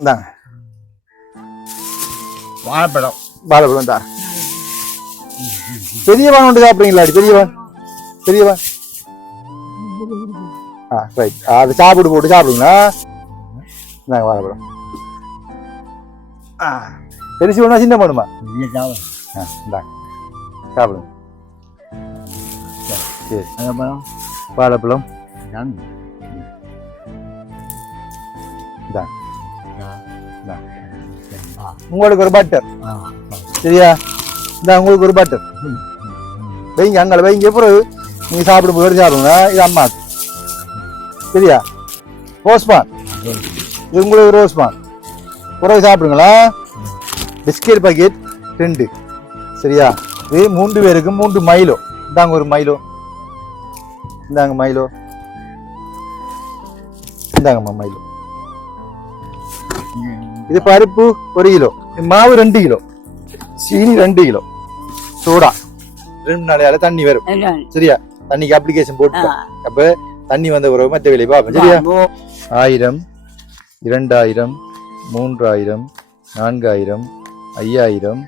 இந்தாங்க. வாழைப்பழம். வாழைப்பழம் தான் பெரியவன் ஒன்று சாப்பிடுறீங்களா பெரியவன் பெரியவன் ஆ ரைட் அது சாப்பிடு போட்டு சாப்பிடுங்களா? இந்தாங்க வாழைப்பழம். ஆ. பெருசு வேணுமா சின்ன வேணுமா? ஆ இந்தாங்க சாப்பிடுங்க. சரி. வாழைப்பழம். நான் இந்தாங்க. உங்களுக்கு ஒரு பட்டர் சரியா? இந்த உங்களுக்கு ஒரு பட்டர் வைங்க அங்கே வைங்க. பிறகு நீங்க சாப்பிடும் போது சாப்பிடுங்க. இது அம்மா சரியா? ரோஸ்பான் இது உங்களுக்கு ரோஸ்பான் பிறகு சாப்பிடுங்களா? பிஸ்கெட் பாக்கெட் ரெண்டு. சரியா? இது மூன்று பேருக்கு மூன்று மைலோ இந்தாங்க ஒரு மைலோ இந்தாங்க மைலோ இந்தாங்கம்மா மைலோ இது பருப்பு ஒரு கிலோ இது மாவு ரெண்டு கிலோ சீனி ரெண்டு கிலோ சோடா ரெண்டு நாளையால தண்ணி வரும். சரியா தண்ணிக்கு அப்ளிகேஷன் போட்டு. அப்ப தண்ணி வந்த பிறகு மற்ற வேலையை பார்ப்போம் சரியா ஆயிரம் இரண்டாயிரம் மூன்றாயிரம் நான்காயிரம் ஐயாயிரம்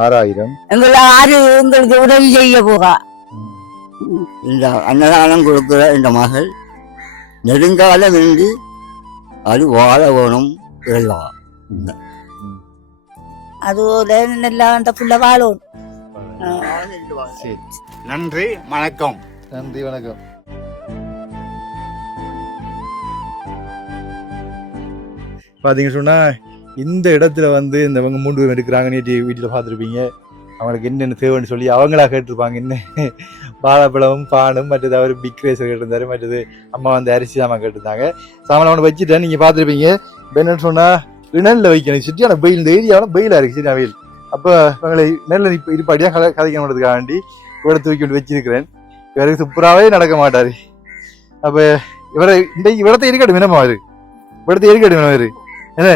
ஆறாயிரம் எங்களை ஆறு உங்களுக்கு உதவி செய்ய போகா இந்த அன்னதானம் கொடுக்கிற இந்த மகள் நெடுங்கால வேண்டி அது வாழ வேணும் இறைவா அதுபோல நல்லா அந்த புள்ள வாழும் சரி நன்றி வணக்கம் நன்றி வணக்கம் பாத்தீங்க சொன்னா இந்த இடத்துல வந்து இந்த இவங்க மூன்று பேர் எடுக்கிறாங்க நேற்று வீட்டில் பார்த்துருப்பீங்க அவங்களுக்கு என்னென்ன தேவைன்னு சொல்லி அவங்களா கேட்டிருப்பாங்க என்ன வாழைப்பழமும் பானும் மற்றது அவர் பிக் ரேசர் கேட்டிருந்தாரு மற்றது அம்மா வந்து அரிசி சாமான் கேட்டிருந்தாங்க சாமான் அவனை வச்சுட்டேன் நீங்க பார்த்துருப்பீங்க இப்போ என்னன்னு சொன்னா நிழல்ல வைக்கணும். சிட்டியான வெயில் இந்த ஏரியாவில் வெயிலா இருக்கு சரியா வெயில். அப்போ இவங்களை நெல்ல இப்போ இருப்பாடியாக கதை கதைக்கணுன்றதுக்காக வேண்டி இவரை தூக்கி கொண்டு வச்சிருக்கிறேன். இவருக்கு சூப்பராகவே நடக்க மாட்டாரு. அப்போ இவரை இந்த இவரத்தை இருக்கட்டும் அவரு இவரத்தை இருக்கட்டும் அவரு என்ன?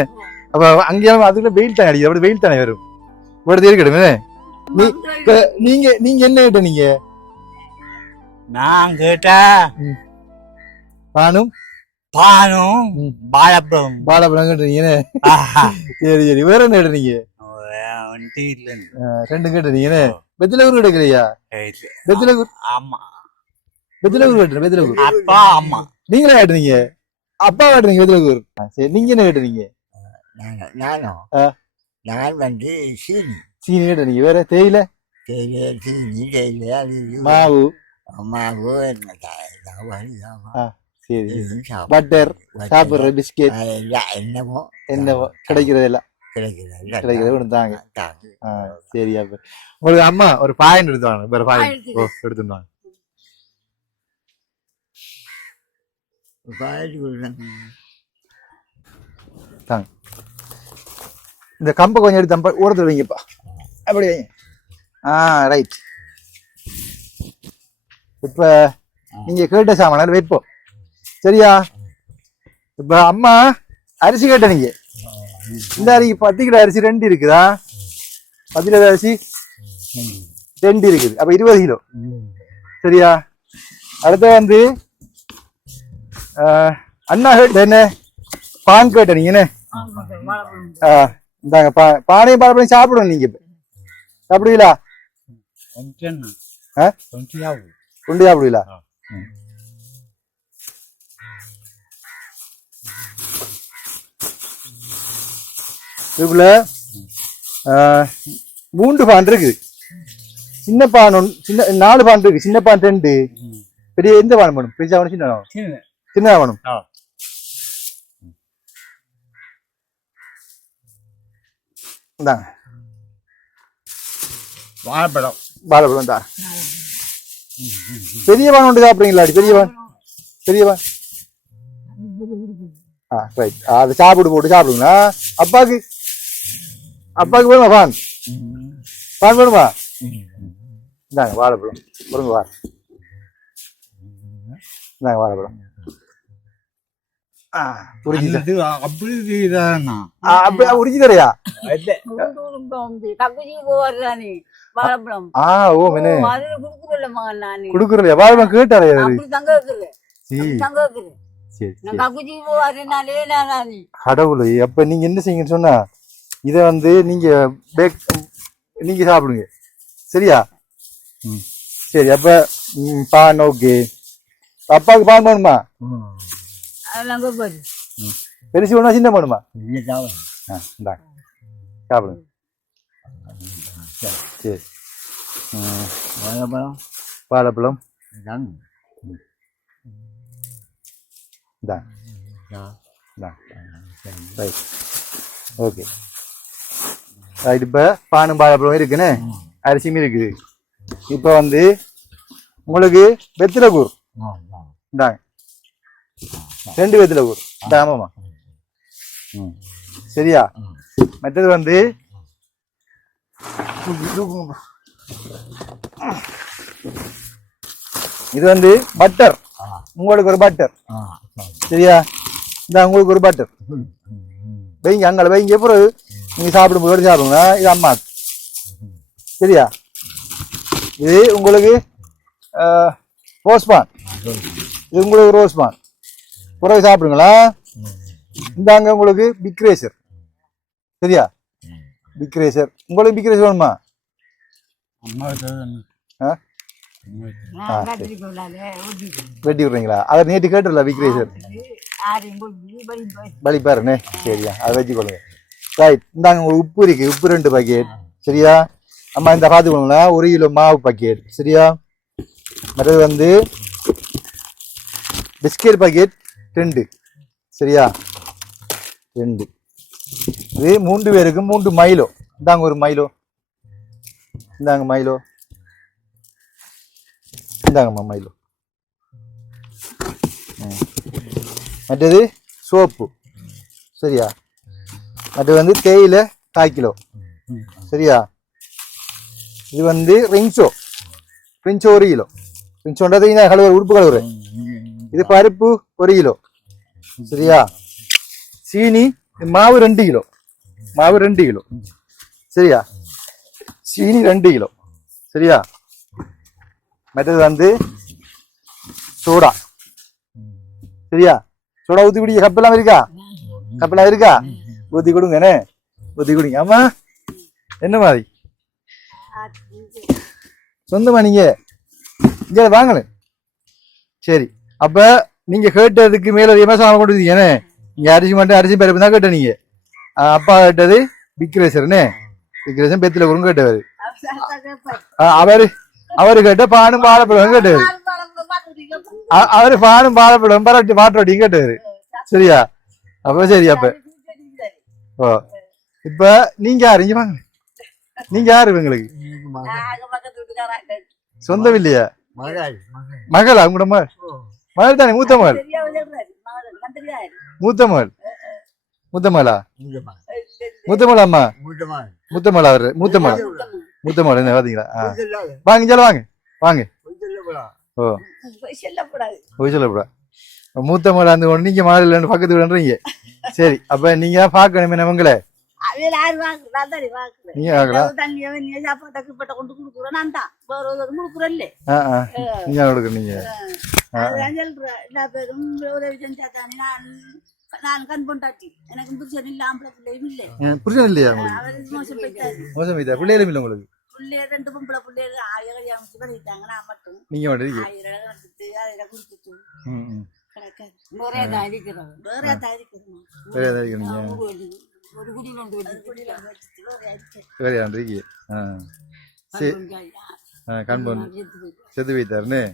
அப்போ அங்கேயும் அதுக்குள்ள வெயில் தானே அடிக்குது. அப்படி வெயில் தானே வரும். இவரத்தை இருக்கட்டும் என்ன? நீ நீங்க நீங்க என்ன கேட்ட நீங்க? நான் கேட்டா பானும் பானும் பாலப்பழம் என்ன? சரி சரி. வேற என்ன கேட்டீங்க ரெண்டு கேட்டீங்க என்ன? வெத்தில ஊர் கிடைக்கலையா வெத்தில ஊர் ஆமா. கேட்டேன் வெத்தில ஊர் அப்பா அம்மா நீங்களே கேட்டீங்க அப்பா கேட்டீங்க வெத்தில ஊர் சரி. நீங்க என்ன கேட்டீங்க நானு- நானும். நான் வந்து சீனி. சீனி கேட்டீங்க வேற தேயிலை? தேயிலை சீனி தேயிலை. மாவு. அம்மாவோ என்ன சரி. பட்டர் சாப்பிடுற பிஸ்கெட் என்னவோ கிடைக்கிறதெல்லாம் கிடைக்குது எல்லாம் கிடைக்கிறத ஒன்று தாங்க. சரி அப்ப. உங்களுக்கு அம்மா ஒரு பாயிண்ட் எடுத்துவாங்க வேற பாயிண்ட் ஓ கொடுங்க. தாங்க. இந்த கம்பை கொஞ்சம் எடுத்து அம்ப ஓரத்தில் வைங்கப்பா. அப்படி வைங்க. ஆ ரைட் இப்ப நீங்க கேட்ட சாமான வைப்போம் சரியா? இப்ப அம்மா அரிசி கேட்ட நீங்க. இந்த அரிசி பத்து கிலோ அரிசி ரெண்டு இருக்குதா? பத்து கிலோ அரிசி ரெண்டு இருக்குது. அப்ப இருபது கிலோ. சரியா? அடுத்து வந்து அண்ணா கேட்ட என்ன? பான் கேட்ட நீங்க என்ன? ஆ, இந்தாங்க பா பானையும் பாலப்பழையும் சாப்பிடணும் நீங்க இப்ப. சாப்பிடுவீங்களா? கொண்டு சாப்பிடுவீங்களா? இதுக்குள்ள மூன்று பான் இருக்கு. சின்ன பான் ஒன்று சின்ன நாலு பான் இருக்கு. சின்ன பான் ரெண்டு. பெரிய எந்த பான் வேணும்? பெருசா வேணும் சின்ன வேணும்? சின்ன. சின்னதா வேணும். இந்தாங்க வாழைப்பழம். வாழைப்பழம் தான் பெரிய பான் ஒன்று சாப்பிடுறீங்களா பெரிய பான். பெரிய பான். ஆ ரைட் அது சாப்பிடு போட்டு சாப்பிடுங்களா? அப்பாக்கு அப்பாக்கு வேணுமா பான்? பான் வேணுமா இந்தாங்க வாழைப்பழம். கொடுங்க வா. இந்தாங்க வாழைப்பழம். ஆ உறிஞ்சி தரையா குடுக்குறலையா? வாழைப்பழம் கேட்டாரே கடவுளே அப்ப நீங்க என்ன செய்யுங்கன்னு சொன்னா? இதை வந்து நீங்க பேக் நீங்க சாப்பிடுங்க. சரியா? ம். சரி அப்ப ம், பான் ஓகே அப்பாவுக்கு பான் வேணுமா? பெருசு வேணுமா சின்ன வேணுமா? ஆ இந்தாங்க சாப்பிடுங்க சரி. ம், வாழைப்பழம். வாழைப்பழம் இதாங்க இந்தாங்க இந்தாங்க ரைட் ஓகே ரைட் இப்போ பானும் பாழப்பழம் இருக்குன்னு அரிசியும் இருக்குது. இப்போ வந்து உங்களுக்கு வெத்தில கூர் இந்தாங்க ரெண்டு வெத்தில கூர் இந்த ஆமாம்மா. ம். சரியா? மற்றது வந்து இது வந்து பட்டர் உங்களுக்கு ஒரு பட்டர் சரியா? இந்த உங்களுக்கு ஒரு பட்டர் வைங்க அங்கே வைங்க பிறகு நீங்க சாப்பிடும்போது எடுத்து சாப்பிடுங்க இது அம்மா. சரியா? இது உங்களுக்கு ரோஸ்பான் இது உங்களுக்கு ரோஸ்பான் பிறகு சாப்பிடுங்களா? இந்தாங்க உங்களுக்கு பிக் ரேசர் சரியா? பிக் ரேசர் உங்களுக்கு பிக் ரேசர் வேணுமா? வெட்டி விடுறீங்களா? அதை நேற்று கேட்டுல பிக் ரேசர் ஆரையும் போய் பலி பாருண்ணே. சரியா? அதை வச்சுக்கொள்ளுங்க. ரைட் இந்தாங்க உங்களுக்கு உப்பு இருக்கு. உப்பு ரெண்டு பாக்கெட் சரியா? அம்மா இந்த பார்த்துக்கோங்களா ஒரு கிலோ மாவு பாக்கெட் சரியா? மற்றது வந்து பிஸ்கெட் பாக்கெட் ரெண்டு. சரியா? ரெண்டு. இது மூன்று பேருக்கு மூன்று மைலோ இந்தாங்க ஒரு மைலோ இந்தாங்க மைலோ இந்தாங்கம்மா மைலோ ம். மற்றது சோப்பு. சரியா? மற்றது வந்து தேயிலை கால் கிலோ. சரியா? இது வந்து ரிங்சோ. ரிங்சோ ஒரு கிலோ. ரிங்சோன்றது இந்த கழுவுற உறுப்பு கழுவுற. இது பருப்பு ஒரு கிலோ. சரியா? சீனி மாவு ரெண்டு கிலோ. மாவு ரெண்டு கிலோ. சரியா? சீனி ரெண்டு கிலோ. சரியா? மற்றது வந்து சோடா. சரியா? சோடா ஊத்தி குடிக்க கப்பெல்லாம் இருக்கா? கப்பெல்லாம் இருக்கா? ஊத்தி கொடுங்கண்ணே. ஊத்தி கொடுங்க. ஆமா என்ன மாதிரி? சொந்தமா நீங்க? இங்க வாங்கல சரி. அப்ப நீங்க கேட்டதுக்கு மேல அதிகமா சாமான் கொண்டு என்ன? நீங்க அரிசி மட்டும் அரிசி பருப்பு தான் கேட்ட நீங்க. அப்பா கேட்டது விக்ரேசர்னே விக்ரேசன் பெத்தில குரும் கேட்டவர். ஆ, அவரு அவரு கேட்ட பானும் வாழைப்பழம் கேட்டவர். அவரு பானும் வாழைப்பழம் பரட்டி வாட்டரோட்டியும் கேட்டவர். சரியா? அப்ப சரி அப்ப. ஓ இப்ப நீங்க யாரு? இங்க வாங்க. நீங்க யாரு வீட்டுக்காரங்க சொந்தம் இல்லையா மகள் உங்களோட மகள். மகள் தானே? மூத்த மகள். மூத்த மகள். மூத்த மகளா? மூத்த மகள் அம்மா? மூத்த மகள் அவரு? மூத்த மகள். மூத்த மகள். என்ன பாத்தீங்களா? வாங்க இங்க வாங்க. வாங்க. ஓ. போய் செல்லக்கூடாது போய் சொல்லப்படா மூத்த மகள் அந்த ஒண்ணு நீங்க மகள் இல்லைன்னு பக்கத்து விடுறீங்க சரி அப்ப நீங்க நம்மங்களே தானே வாங்குறேன் நீங்க வாங்கலாம் தண்ணியை நீ சாப்பாட்டை கிப்பாட்டை கொண்டு கொடுக்குறேன் நான் தான். வேற ஒரு கொடுக்குறேன்ல ஆ ஆ. நீங்க கொடுக்குறீங்க அதுதான் சொல்றேன் எல்லா பேரும் உதவி செஞ்சா தானே. நான் நான் கண் பொண்டாட்டி. எனக்கு புருஷன் இல்லையா மோசம் பிள்ளைகளும் இல்லை உங்களுக்கு? பிள்ளைய ரெண்டு பொம்பளை பிள்ளைகள் ஆயிரம் அமைச்சு பண்ணிட்டாங்க நான் மட்டும் நீங்க ஒரே ஒரு குடியில ஆ. சரி கண்பன் செத்து வைத்தாருன்னு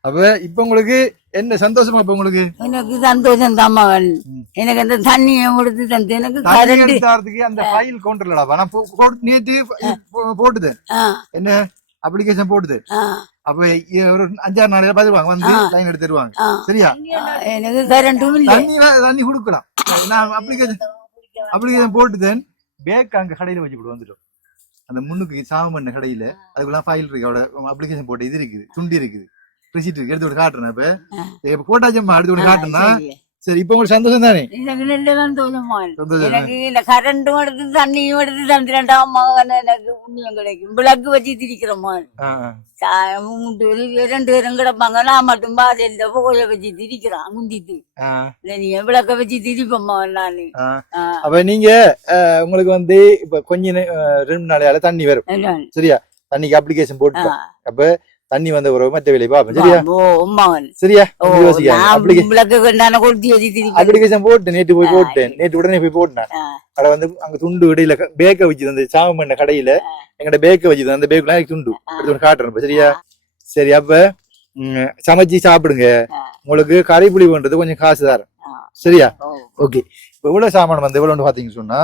அப்ப இப்ப உங்களுக்கு என்ன சந்தோஷமா இப்ப உங்களுக்கு? எனக்கு சந்தோஷம் மகன் எனக்கு அந்த தண்ணியை கொடுத்து தந்து எனக்கு கரண்ட். அந்த ஃபைல் கவுண்டர்லடா நான் நேத்து போ- போட்டுதேன். ஆ. என்ன? அப்ளிகேஷன் போட்டுது அப்ப ஒரு அஞ்சாறு நாளையில பாத்துருவாங்க வந்து லைன் எடுத்து தருவாங்க. சரியா? எனக்கு தண்ணி தண்ணி கொடுக்கலாம். நான் அப்ளிகேஷன் அப்ளிகேஷன் போட்டுதேன் பேக் அங்க கடையில வச்சு கூட வந்துட்டோம் அந்த முன்னுக்கு சாமம் பண்ண கடையில அதுக்குள்ள ஃபைல் இருக்கு. அவட அப்ளிகேஷன் போட்டு இது இருக்குது துண்டி இருக்குது. ரிசீட் இருக்கு. எடுத்து விட்டு காட்டுறேன் இப்ப. இப்ப போட்டாச்சம்மா எடுத்து விட்டு காட்டுனா சரி இப்ப உங்களுக்கு சந்தோஷம் தானே எனக்கு நல்ல சந்தோஷமா? எனக்கு இந்த கரண்டும் எடுத்து தண்ணியும் எடுத்து தந்துட்டா மகன் எனக்கு புண்ணியம் கிடைக்கும் விளக்கு வச்சு திரிக்கிறோமா. மூன்று பேரும் ரெண்டு பேரும் கிடப்பாங்க நான் மட்டும் பாதையில புகைய வச்சு திரிக்கிறான் முந்திட்டு ஆ, இல்ல நீ விளக்க வச்சு திரிப்பம்மா நானு அப்ப நீங்க உங்களுக்கு வந்து இப்ப கொஞ்ச ரெண்டு நாளையால தண்ணி வரும்? சரியா தண்ணிக்கு அப்ளிகேஷன். போட்டு அப்ப தண்ணி வந்த ஒரு மற்ற வேலையை பாப்பேன் சரியா? சரியா? அப்ளிகேஷன் போட்டு நேற்று போய். போட்டேன். நேற்று உடனே போய் போட்டேன். கடை வந்து அங்க துண்டு இடையில பேக்க வச்சு அந்த சாம பண்ண கடையில எங்கட பேக்க வச்சு அந்த எனக்கு துண்டு. எடுத்து காட்டுறேன் இப்ப, சரியா? சரி அப்ப சமைச்சு சாப்பிடுங்க. உங்களுக்கு கறி புளி பண்றது கொஞ்சம் காசு தரேன். சரியா. ஓகே இப்போ இவ்வளவு சாமான் வந்து? எவ்வளோன்னு பாத்தீங்கன்னு சொன்னா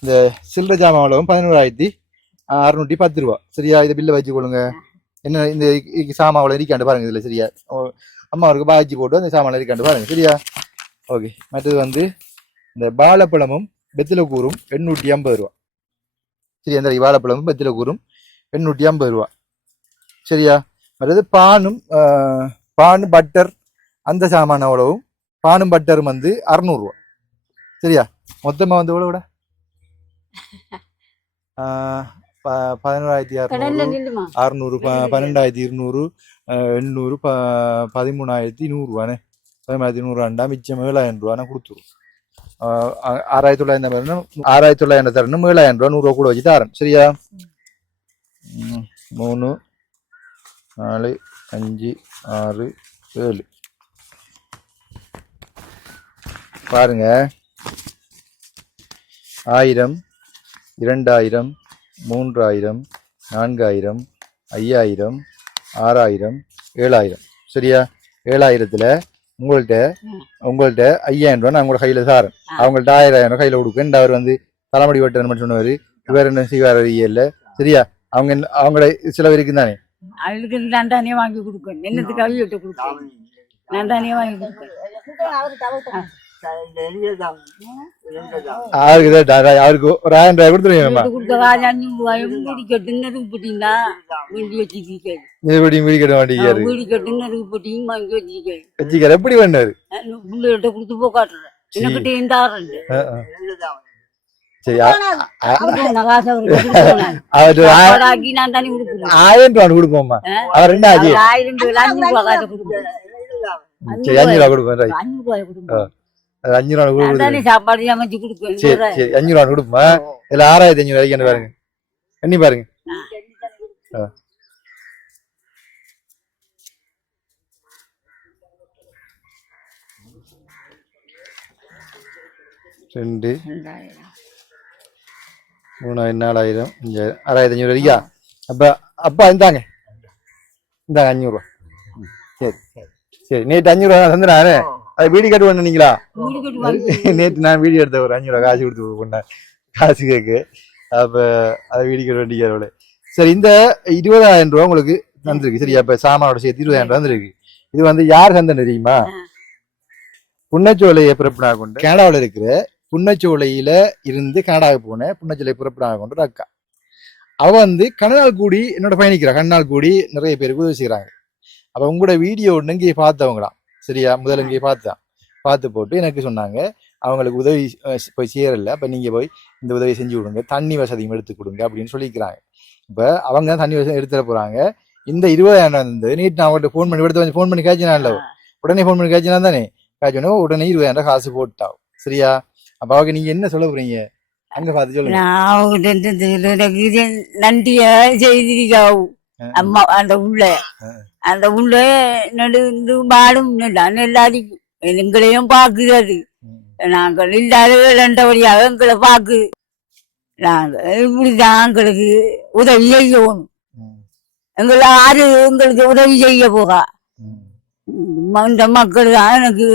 இந்த சில்லறை ஜாமான் எவ்வளவு பதினோராயிரத்தி அறுநூற்றி பத்து ரூபா. சரியா? இதை பில்லை வச்சு கொள்ளுங்க என்ன இந்த அவ்வளோ இருக்காண்டு பாருங்க இதுல சரியா ஓ, அம்மா அவருக்கு பாய்ச்சி போட்டு அந்த சாமான் இருக்காண்டு பாருங்க சரியா ஓகே மற்றது வந்து இந்த வாழைப்பழமும் கூறும் எண்ணூற்றி ஐம்பது ரூபா சரியா இந்த வாழைப்பழமும் கூறும் எண்ணூற்றி ஐம்பது ரூபா சரியா மற்றது பானும் பான் பட்டர் அந்த சாமான் எவ்வளவும் பானும் பட்டரும் வந்து அறநூறுவா சரியா மொத்தமா வந்து விட பதினோராயிரத்தி அறுநூறு அறுநூறு ப பன்னெண்டாயிரத்தி இருநூறு எண்ணூறு ப பதிமூணாயிரத்தி நூறுரூவாண்ணே பதிமூணாயிரத்தி நூறுரூவாண்டா மிச்சம் ஏழாயிரம் ரூபா நான் கொடுத்துருவோம் ஆறாயிரத்தி தொள்ளாயிரம் தரணும் ஆறாயிரத்தி தொள்ளாயிரம் தரணும் ஏழாயிரம் ரூபா நூறுரூவா கூட வச்சு தரேன். சரியா? மூணு நாலு அஞ்சு ஆறு ஏழு. பாருங்க. ஆயிரம் இரண்டாயிரம் மூன்றாயிரம் நான்காயிரம் ஐயாயிரம் ஆறாயிரம் ஏழாயிரம். சரியா? ஏழாயிரத்துல உங்கள்ட்ட உங்கள்ட்ட ஐயாயிரம் ரூபா நான் உங்களோட கையில சாரேன் அவங்கள்ட்ட ஆயிரம் ஆயிரம் ரூபா கையில கொடுக்கேன் அவர் வந்து தலைமுடி வெட்டணும் மட்டும் சொன்னவர் இவர் என்ன செய்வார் இல்ல சரியா? அவங்க என்ன- அவங்களோட சில பேருக்கு தானே அவளுக்கு நான் தானே வாங்கி கொடுக்கணும். என்னத்துக்கு அவியிட்டு கொடுக்கணும்? நான் தானே வாங்கி கொடுக்கணும். அவருக்கு தான் அவருக்கு ஒரு ஆயிரம் ரூபாய் கொடுத்துருவீங்கம்மா வீட்டு கொடுத்த காசு அஞ்சு ரூபாயும் வீடு கட்டுன்னு போட்டீங்களா வேண்டி வீடு கட்ட மாட்டேங்கிறாரு வீடு வாங்கி வச்சிருக்கேன். வச்சுக்காரு எப்படி பண்ணாரு? பிள்ளைகிட்ட கொடுத்து போ காட்டுறேன். ஆ, ஆ. சரி ஆயிரம் ரூபா கொடுப்போம்மா. அவர் ஆயிரம் ரூபாய் ரூபாய் சரி அஞ்சு ரூபாய் அஞ்சு ரூபா கொடுக்குது. தானே சாப்பாடு சமைச்சு சரி சரி அஞ்சு ரூபா கொடுப்போமா? இதுல ஆறாயிரத்தி அஞ்சூறு வரைக்கும் பாருங்க? எண்ணி பாருங்க. ரெண்டு மூணாயிரம் நாலாயிரம் அஞ்சாயிரம் ஆறாயிரத்தி அஞ்சூறு வரைக்கும் அப்ப அப்பா இந்தாங்க. இந்தாங்க அஞ்சூறுவா சரி சரி. நேற்று அஞ்சூறுவா தந்துடாரு அது வீடு கட்டு பண்ணீங்களா வீடு கட்டி நேற்று நான் வீடியோ எடுத்த ஒரு அஞ்சூறு காசு கொடுத்து கொண்டேன் காசு கேக்கு. அப்ப அதை வீடியோ வேண்டிக்கிறவளே சரி இந்த இருபதாயிரம் ரூபா உங்களுக்கு தந்திருக்கு. சரியா? இப்ப சாமானோட சேர்த்து இருபதாயிரம் ரூபா தந்திருக்கு. இது வந்து யார் சந்தை தெரியுமா? புன்னச்சோலையை பிறப்பினாக கொண்டு கனடாவில் இருக்கிற புன்னச்சோலையில இருந்து கனடாவுக்கு போன புன்னச்சோலை பிறப்பினாக கொண்டு ஒரு அக்கா. அவ வந்து கண்ணால் கூடி என்னோட பயணிக்கிறா. கண்ணால் கூடி நிறைய பேருக்கு உதவி செய்றாங்க. அப்ப உங்களோட வீடியோ ஒன்று இங்கே பார்த்தவங்களாம். சரியா? முதல்ல இங்கே பார்த்தான் பார்த்து போட்டு எனக்கு சொன்னாங்க அவங்களுக்கு உதவி போய் சேரல அப்ப நீங்க போய் இந்த உதவி செஞ்சு விடுங்க தண்ணி வசதியும் எடுத்து கொடுங்க. அப்படின்னு சொல்லிக்கிறாங்க. இப்ப அவங்க தான் தண்ணி வசதி எடுத்துட போறாங்க. இந்த இருபதாயிரம் வந்து நேற்று நான் அவங்கள்ட்ட ஃபோன் பண்ணி எடுத்து ஃபோன் பண்ணி கேட்சினான்ல உடனே ஃபோன் பண்ணி கேட்சினா தானே? காய்ச்சனோ உடனே இருபதாயிரம் காசு போட்டாவும் சரியா? அப்ப அவங்க நீங்க என்ன சொல்ல போறீங்க? அங்க பார்த்து சொல்லுங்க. நான் அவங்ககிட்ட இருந்து எனக்கு இது நன்றிய செய்திருக்காவும் அம்மா அந்த உள்ள. அந்த உள்ள நடு இந்த மாடும் நெல்லாடிக்கும் எங்களையும் பாக்குறது நாங்கள் இல்லாத ரெண்டபடியாக எங்களை பாக்கு நாங்கள் இப்படிதான் எங்களுக்கு உதவி செய்யணும் எங்களை யாரு எங்களுக்கு உதவி செய்ய போகா இந்த மக்கள் தான் எனக்கு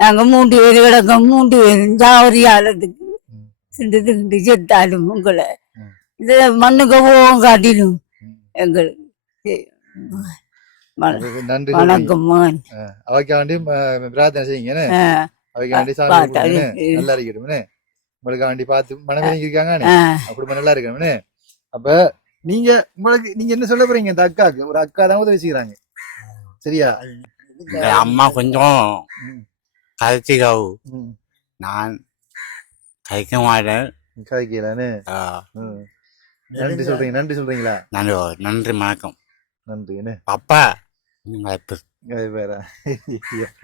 நாங்க மூன்று பேர் கிடக்கோம் மூன்று பேரும் ஜாவரியாலத்துக்கு ம். சிண்டு திண்டு செத்தாலும் உங்களை ம். இது மண்ணுக்கு போவோம் காட்டிலும். எங்களுக்கு நன்றி. வணக்கம் மகன். அவைக்காண்டி பிரார்த்தனை செய்யுங்க ஆ, அவைக்காண்டி சாமி நல்லா இருக்கட்டும்னு உங்களுக்கு வேண்டி பார்த்து மனவேங்க இருக்காங்க குடும்பம் நல்லா இருக்கணும்னு அப்ப நீங்க உங்களுக்கு நீங்க என்ன சொல்ல போறீங்க? இந்த அக்காக்கு ஒரு அக்கா தான் உதவி செய்யறாங்க சரியா? அம்மா கொஞ்சம். கதைச்சிக்காவு. நான் கதைக்க மாட்டேன். கதைக்கலான்னு நன்றி சொல்றீங்க நன்றி சொல்றீங்களா? நன்றி நன்றி வணக்கம். நன்றி என்ன அப்பா அது வேற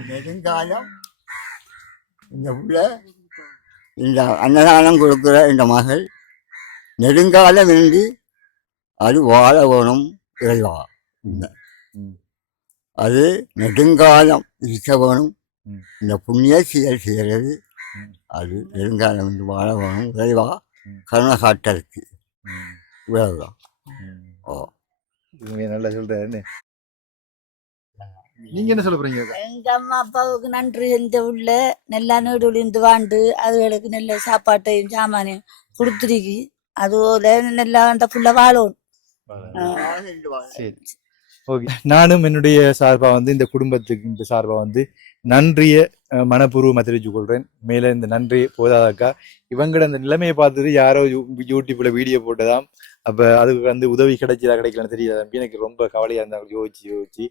நெடுங்காலம் இந்த உள்ள இந்த அன்னதானம் கொடுக்கிற இந்த மகள். நெடுங்காலம் இருந்து அது வாழ வேணும் இறைவா. அது நெடுங்காலம் இருக்க வேணும். இந்த புண்ணிய செயல் செய்கிறது. அது நெடுங்காலம் இருந்து வாழ வேணும் இறைவா. கருணை காட்டலுக்கு. இவ்வளவுதான். ஓ நல்லா சொல்றாருன்னு. நீங்க என்ன சொல்ல போறீங்க எங்க அம்மா அப்பாவுக்கு நன்றி இந்த உள்ள நல்லா நீடுலிந்து வாழ்ந்து அதுகளுக்கு நல்ல சாப்பாட்டையும் சாமானையும் கொடுத்துருக்கு அதுபோல நல்லா அந்த புள்ள வாழும் சரி ஓகே நானும் என்னுடைய சார்பா வந்து இந்த குடும்பத்துக்கு இந்த சார்பா வந்து நன்றிய அஹ், மனப்பூர்வமா தெரிவிச்சு கொள்றேன் மேல இந்த நன்றி போதாதாக்கா இவங்களோட அந்த நிலைமையை பார்த்துட்டு யாரோ யூடியூப்ல வீடியோ போட்டதாம் அப்போ அதுக்கு வந்து உதவி கிடைச்சதா கிடைக்கலன்னு தெரியல. தம்பி எனக்கு ரொம்ப கவலையாக இருந்தாங்க யோசிச்சு யோசிச்சு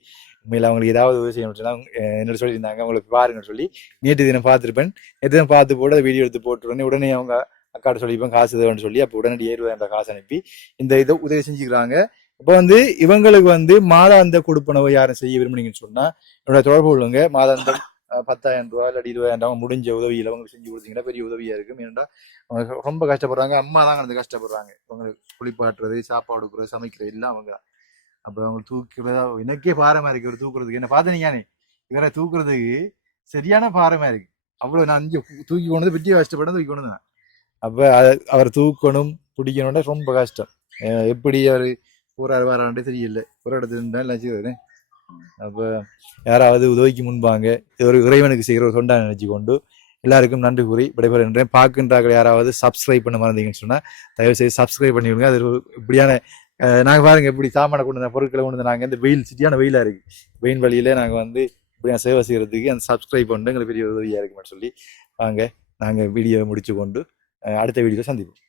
உண்மையில் அவங்களுக்கு ஏதாவது உதவி செய்யணும் சொன்னால் என்னோட சொல்லியிருந்தாங்க. அவங்களுக்கு பாருங்கன்னு சொல்லி நேற்று தினம் பார்த்துருப்பேன். நேற்று தினம் பார்த்து போட்டு வீடியோ எடுத்து போட்டு உடனே உடனே அவங்க அக்காட்ட சொல்லிப்பேன் காசு தேவைன்னு சொல்லி அப்போ உடனடி ஏழுபதாயிரம் காசு அனுப்பி இந்த இதை உதவி செஞ்சுக்கிறாங்க. இப்போ வந்து இவங்களுக்கு வந்து மாதாந்த கொடுப்பனவை யாரும் செய்ய விரும்புனீங்கன்னு சொன்னால் என்னோட தொடர்பு உள்ளவங்க மாதாந்தம் பத்தாயிரம் ரூபா இல்லாட்டி இருபதாயிரம் ரூபா முடிஞ்ச உதவியில் அவங்க செஞ்சு கொடுத்தீங்கன்னா பெரிய உதவியாக இருக்கும். ஏன்னா அவங்க ரொம்ப கஷ்டப்படுறாங்க. அம்மா தான் வந்து கஷ்டப்படுறாங்க. அவங்களுக்கு குளிப்பாட்டுறது சாப்பாடு கொடுக்குறது சமைக்கிறது எல்லாம் அவங்க அப்போ அவங்க தூக்கிறதா எனக்கே பாரமாக இருக்குது ஒரு தூக்குறதுக்கு. என்ன பார்த்தீங்க இவரை தூக்குறதுக்கு சரியான பாரமாக இருக்குது அவ்வளோ நான் அஞ்சு தூக்கி கொண்டு வந்து கஷ்டப்பட்டு தூக்கி கொண்டு வந்தேன். அப்போ அவர் தூக்கணும் பிடிக்கணும்னா ரொம்ப கஷ்டம். எப்படி அவர் போறாரு வரான்ட்டு தெரியல. ஒரு இடத்துல இருந்தா நினைச்சுக்கிறேன் அப்போ யாராவது உதவிக்கு முன்பாங்க இது ஒரு இறைவனுக்கு செய்கிற ஒரு தொண்டா நினைச்சு கொண்டு எல்லாருக்கும் நன்றி கூறி விடைபெறுகின்றேன் பார்க்கின்றார்கள் யாராவது சப்ஸ்கிரைப் பண்ண மறந்தீங்கன்னு சொன்னா தயவு செய்து சப்ஸ்கிரைப் பண்ணிவிடுங்க. அது ஒரு இப்படியான நாங்கள் நாங்க பாருங்க இப்படி சாமானை கொண்டு வந்த பொருட்களை கொண்டு வந்து இந்த வெயில் சிட்டியான வெயிலா இருக்கு. வெயில் வழியில நாங்கள் வந்து இப்படியான சேவை செய்கிறதுக்கு அந்த சப்ஸ்கிரைப் பண்ணி எங்களுக்கு பெரிய உதவியா இருக்குன்னு சொல்லி வாங்க. நாங்க வீடியோ முடிச்சு கொண்டு அடுத்த வீடியோ சந்திப்போம்.